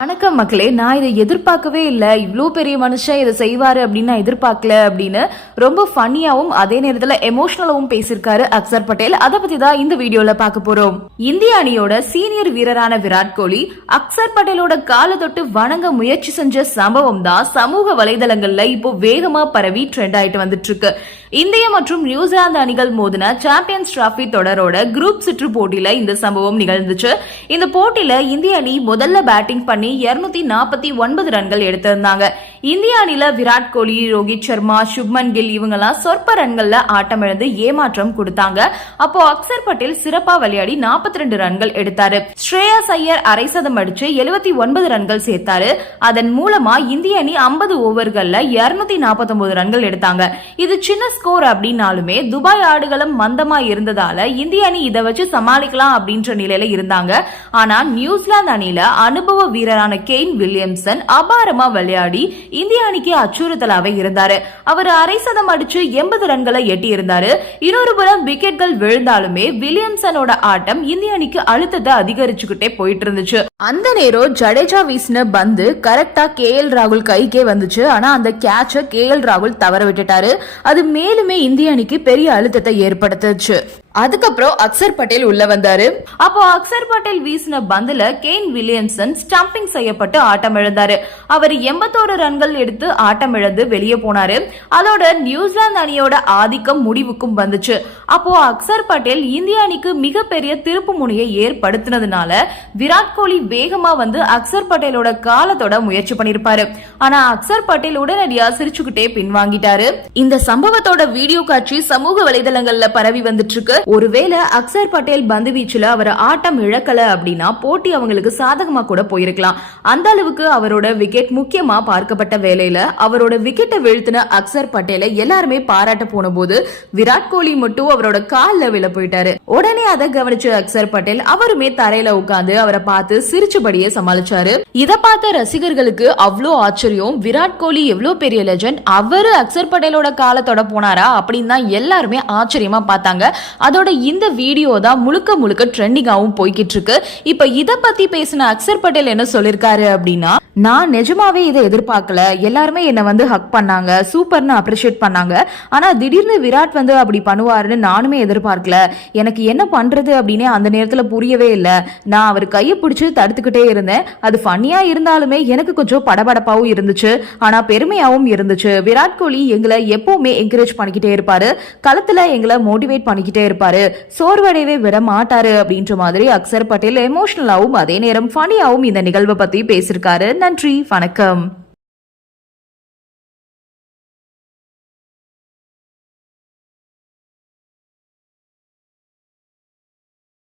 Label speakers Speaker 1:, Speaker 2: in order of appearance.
Speaker 1: வணக்கம் மக்களே நான் இதை எதிர்பார்க்கவே இல்லை. இவ்வளோ பெரிய மனுஷன் இதை செய்வார் அப்படின்னு நான் எதிர்பார்க்கல அப்படின்னு ரொம்ப ஃபன்னியாகவும் அதே நேரத்தில் எமோஷனலாகவும் பேசியிருக்காரு அக்சர் பட்டேல். அதை பற்றி தான் இந்த வீடியோவில் பார்க்க போகிறோம் இந்திய அணியோட சீனியர் வீரரான விராட் கோலி அக்சர் பட்டேலோட காலை தொட்டு வணங்க முயற்சி செஞ்ச சம்பவம் தான் சமூக வலைதளங்களில் இப்போ வேகமாக பரவி ட்ரெண்ட் ஆகிட்டு வந்துட்டு இருக்கு. இந்திய மற்றும் நியூசிலாந்து அணிகள் மோதின சாம்பியன்ஸ் டிராபி தொடரோட குரூப் சுற்று போட்டியில இந்த சம்பவம் நிகழ்ந்துச்சு. இந்த போட்டியில இந்திய அணி முதல்ல பேட்டிங் பண்ணி இருநூத்தி நாற்பத்தி ஒன்பது ரன்கள் எடுத்திருந்தாங்க. இந்திய அணில விராட் கோலி ரோஹித் சர்மா சுப்மன் கில் இவங்கெல்லாம் சொற்ப ரன்கள்ல ஆட்டமிழந்து ஏமாற்றம் கொடுத்தாங்க. அப்போ அக்சர் பட்டேல் சிறப்பா விளையாடி 42 ரெண்டு ரன்கள் எடுத்தாரு. ஸ்ரேயாஸ் ஐயர் அரை சதம் அடிச்சு எழுபத்தி ஒன்பது ரன்கள் சேர்த்தாரு. அதன் மூலமா இந்திய அணி 50 ஓவர்கள்ல 249 ரன்கள் எடுத்தாங்க. இது சின்ன ஸ்கோர் அப்படின்னாலுமே துபாய் ஆடுகளம் மந்தமா இருந்ததால இந்திய அணி இதை வச்சு சமாளிக்கலாம் அப்படின்ற நிலையில இருந்தாங்க. ஆனா நியூசிலாந்து அணியில அனுபவ வீரரான கெயின் வில்லியம்சன் அபாரமா விளையாடி இந்திய அணிக்கு அச்சுறுத்தலாவே இருந்தாரு. அவர் அரை சதம் அடிச்சு எண்பது ரன்களை எட்டி இருந்தாரு இன்னொரு புறம் விக்கெட்கள் விழுந்தாலுமே வில்லியம்சனோட ஆட்டம் இந்திய அணிக்கு அழுத்தத்தை அதிகரிச்சுக்கிட்டே போயிட்டு இருந்துச்சு அந்த நேரம் ஜடேஜா வீசின பந்து கரெக்டா கே எல் ராகுல் கைக்கே வந்துச்சு. ஆனா அந்த கேட்ச கே எல் ராகுல் தவற விட்டுட்டாரு. அது மேலுமே இந்திய அணிக்கு பெரிய அழுத்தத்தை ஏற்படுத்துச்சு. அதுக்கப்புறம் அக்சர் பட்டேல் உள்ள வந்தாரு. அப்போ அக்சர் பட்டேல் வீசின பந்துல கேன் வில்லியம்சன் ஸ்டம்பிங் செய்யப்பட்டு ஆட்டம் இழந்தாரு. அவர் எண்பத்தோரு ரன்கள் எடுத்து ஆட்டம் இழந்து வெளியே போனாரு. அதோட நியூசிலாந்து அணியோட ஆதிக்கம் முடிவுக்கும் வந்துச்சு. அப்போ அக்சர் பட்டேல் இந்திய அணிக்கு மிகப்பெரிய திருப்பு முனையை ஏற்படுத்தினதுனால விராட் கோலி வேகமா வந்து அக்சர் பட்டேலோட காலத்தோட முயற்சி பண்ணிருப்பாரு ஆனா அக்சர் பட்டேல் உடனடியா சிரிச்சுக்கிட்டே பின்வாங்கிட்டாரு. இந்த சம்பவத்தோட வீடியோ காட்சி சமூக வலைதளங்கள்ல பரவி வந்துட்டு இருக்கு. ஒருவேளை அக்சர் பட்டேல் பந்து வீச்சுல அவர் ஆட்டம் இழக்கல அப்படின்னா போட்டி அவங்களுக்கு சாதகமா கூட போயிருக்கலாம். அந்த அளவுக்கு அவரோட விக்கெட் முக்கியமா பார்க்கப்பட்ட வேலையில அவரோட விக்கெட்டை வீழ்த்தின அக்சர் பட்டேலை எல்லாருமே பாராட்ட போன போது விராட் கோலி மட்டும் அவரோட கால்ல விழ போயிட்டாரு. உடனே அதை கவனிச்ச அக்சர் பட்டேல் அவருமே தரையில உட்காந்து அவரை பார்த்து சிரிச்சபடியே சமாளிச்சாரு. இத பார்த்த ரசிகர்களுக்கு அவ்வளோ ஆச்சரியம் விராட் கோலி எவ்வளவு பெரிய லெஜண்ட் அவரு அக்சர் பட்டேலோட காலத்தோட போனாரா அப்படின்னு தான் எல்லாருமே ஆச்சரியமா பார்த்தாங்க. அதோட இந்த வீடியோ தான் முழுக்க முழுக்க ட்ரெண்டிங்காகவும் போய்கிட்டு இருக்கு. இப்ப இதை பத்தி பேசின அக்சர் பட்டேல் என்ன சொல்லியிருக்காரு அப்படின்னா நான் நிஜமாவே இதை எதிர்பார்க்கல. எல்லாருமே என்னை வந்து ஹக் பண்ணாங்க. சூப்பர்னு அப்ரிஷியேட் பண்ணாங்க. ஆனால் திடீர்னு விராட் வந்து அப்படி பண்ணுவாருன்னு நானுமே எதிர்பார்க்கல. எனக்கு என்ன பண்ணுறது அப்படின்னு அந்த நேரத்தில் புரியவே இல்லை. நான் அவர் கையை பிடிச்சி தடுத்துக்கிட்டே இருந்தேன். அது ஃபன்னியாக இருந்தாலுமே எனக்கு கொஞ்சம் படபடப்பாகவும் இருந்துச்சு. ஆனால் பெருமையாகவும் இருந்துச்சு. விராட் கோலி எங்களை எப்பவுமே என்கரேஜ் பண்ணிக்கிட்டே இருப்பாரு. களத்தில் எங்களை மோட்டிவேட் பண்ணிக்கிட்டே இருப்பாரு. சோர்வடையவே விட மாட்டாரு அப்படின்ற மாதிரி அக்சர் பட்டேல் எமோஷனலாகவும் அதே நேரம் ஃபனியாகவும் இந்த நிகழ்வை பற்றி பேசியிருக்காரு. நன்றி வணக்கம்.